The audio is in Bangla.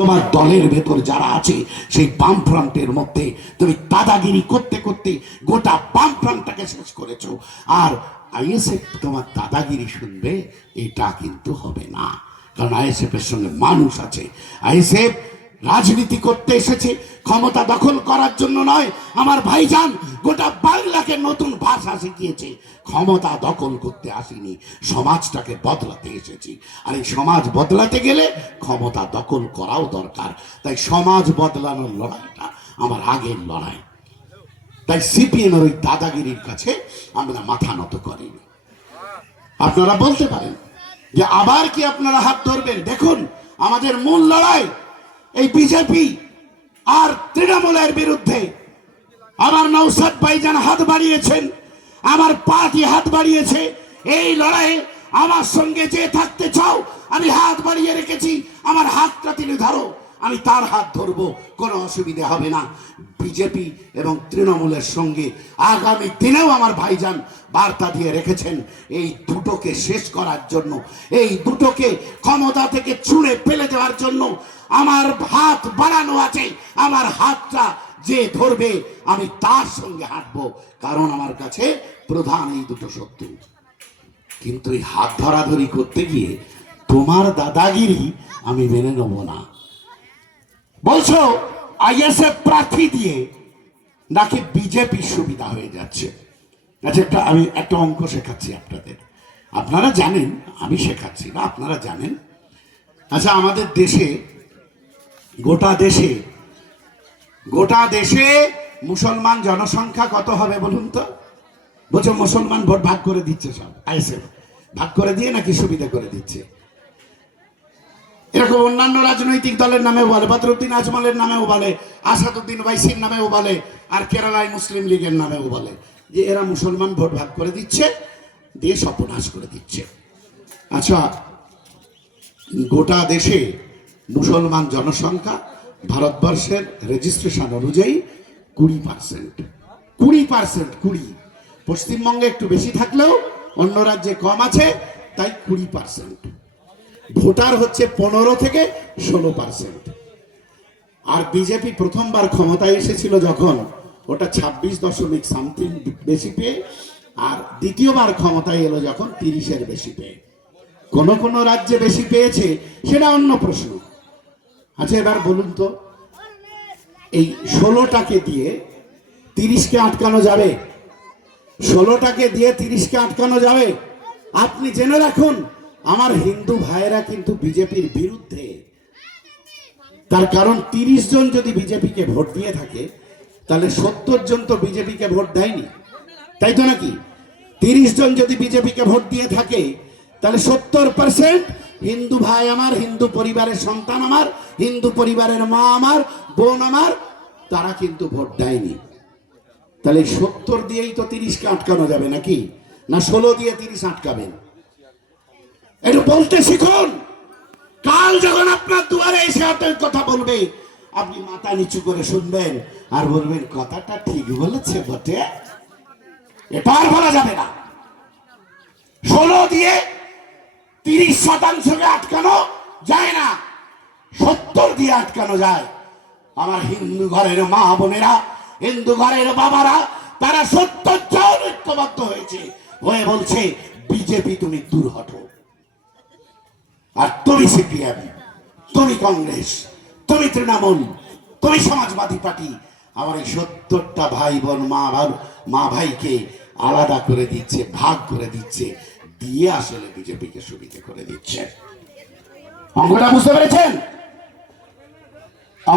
তোমার দলের ভেতর যারা আছে সেই বামফ্রন্টের মধ্যে তুমি দাদাগিরি করতে করতে গোটা বামফ্রন্টটাকে শেষ করেছো। আর আইএসএফ তোমার দাদাগিরি শুনবে, এটা কিন্তু হবে না। কারণ আইএসএফ এর সঙ্গে মানুষ আছে। আইএসএফ রাজনীতি করতে এসেছে, ক্ষমতা দখল করার জন্য নয়। আমার ভাইজান গোটা বাংলাকে নতুন ভাষা শিখিয়েছে। ক্ষমতা দখল করতে আসিনি, সমাজটাকে বদলাতে এসেছি। আর এই সমাজ বদলাতে গেলে ক্ষমতা দখল করাও দরকার। তাই সমাজ বদলানোর লড়াইটা আমার আগের লড়াই। তাই সিপিএম এর ওই দাদাগিরির কাছে আমরা মাথা নত করিনি। আপনারা বলতে পারেন যে আবার কি আপনারা হাত ধরবেন? দেখুন, আমাদের মূল লড়াই এই বিজেপি আর তৃণমূলের বিরুদ্ধে। আমার নৌসাদ ভাইজান হাত বাড়িয়েছেন, আমার পার্টি হাত বাড়িয়েছে। এই লড়াইয়ে আমার সঙ্গে যে থাকতে চাও, আমি হাত বাড়িয়ে রেখেছি, আমার হাতটা তিনি ধরো, আমি তার হাত ধরবো, কোনো অসুবিধা হবে না। বিজেপি এবং তৃণমূলের সঙ্গে আগামী দিনেও আমার ভাইজান বার্তা দিয়ে রেখেছেন এই দুটোকে শেষ করার জন্য, এই দুটোকে ক্ষমতা থেকে ছুঁড়ে ফেলে দেওয়ার জন্য আমার হাত বাড়ানো আছে। আমার হাতটা যে ধরবে আমি তার সঙ্গে হাঁটবো, কারণ আমার কাছে প্রধান এই দুটো শত্রু। কিন্তু এই হাত ধরাধরি করতে গিয়ে তোমার দাদাগিরি আমি মেনে নেব না। বলছো আইএসএফ প্রার্থী দিয়ে নাকি বিজেপির সুবিধা হয়ে যাচ্ছে। আচ্ছা, আমি একটা অঙ্ক শেখাচ্ছি আপনাদের, আপনারা জানেন, আমি শেখাচ্ছি না, আপনারা জানেন। আচ্ছা, আমাদের দেশে গোটা দেশে মুসলমান জনসংখ্যা কত হবে বলুন তো? বলছো মুসলমান ভোট ভাগ করে দিচ্ছে, সব আইএসএফ ভাগ করে দিয়ে নাকি সুবিধা করে দিচ্ছে। এরকম অন্যান্য রাজনৈতিক দলের নামেও বলে, বদরুদ্দিন আজমলের নামেও বলে, আসাদুদ্দিন ওয়াইসির নামেও বলে, আর কেরালায় মুসলিম লীগের নামেও বলে যে এরা মুসলমান ভোট ভাগ করে দিচ্ছে, দিয়ে সর্বনাশ করে দিচ্ছে। আচ্ছা, গোটা দেশে মুসলমান জনসংখ্যা ভারতবর্ষের রেজিস্ট্রেশন অনুযায়ী 20%। 20%। পশ্চিমবঙ্গে একটু বেশি থাকলেও অন্য রাজ্যে কম আছে, তাই 20%। ভোটার হচ্ছে 15 থেকে 16%। আর বিজেপি প্রথমবার ক্ষমতায় এসেছিল যখন, ওটা 26.something বেশি পেয়ে, আর দ্বিতীয়বার ক্ষমতায় এলো যখন 30-এর বেশি পেয়ে। কোন রাজ্যে বেশি পেয়েছে সেটা অন্য প্রশ্ন। আচ্ছা, এবার বলুন তো, এই 16টাকে দিয়ে 30কে আটকানো যাবে? 16টাকে দিয়ে 30কে আটকানো যাবে? আপনি জেনে রাখুন, আমার হিন্দু ভাইয়েরা কিন্তু বিজেপির বিরুদ্ধে। তার কারণ 30 জন যদি বিজেপিকে ভোট দিয়ে থাকে, তাহলে 70 জন তো বিজেপিকে ভোট দেয়নি, তাই তো নাকি? 30 জন যদি বিজেপিকে ভোট দিয়ে থাকে, তাহলে 70% হিন্দু ভাই আমার, হিন্দু পরিবারের সন্তান আমার, হিন্দু পরিবারের মা আমার, বোন আমার, তারা কিন্তু ভোট দেয়নি। তাহলে 70 দিয়েই তো 30কে আটকানো যাবে নাকি? না 16 দিয়ে 30 আটকাবেন? একটু বলতে শিখুন। কাল যখন আপনার দুয়ারে এসে কথা বলবে, আপনি মাথা নিচু করে শুনবেন আর বলবেন কথাটা ঠিক বলেছে বটে। এটা আর বলা যাবে না। 16 দিয়ে 30% আটকানো যায় না, 70 দিয়ে আটকানো যায়। আমার হিন্দু ঘরের মা বোনেরা, হিন্দু ঘরের বাবারা, তারা 70 জন ঐক্যবদ্ধ হয়েছে, হয়ে বলছে বিজেপি তুমি দূর হটো। আর তুমি সিপিএম, তুমি কংগ্রেস, তুমি তৃণমূল, তুমি সমাজবাদী পার্টি, আমার এই 70টা ভাই বোন, মা ভাইকে আলাদা করে দিচ্ছে, ভাগ করে দিচ্ছে, দিয়ে আসলে বিজেপিকে সুবিধা করে দিচ্ছে। অঙ্কটা বুঝতে পেরেছেন?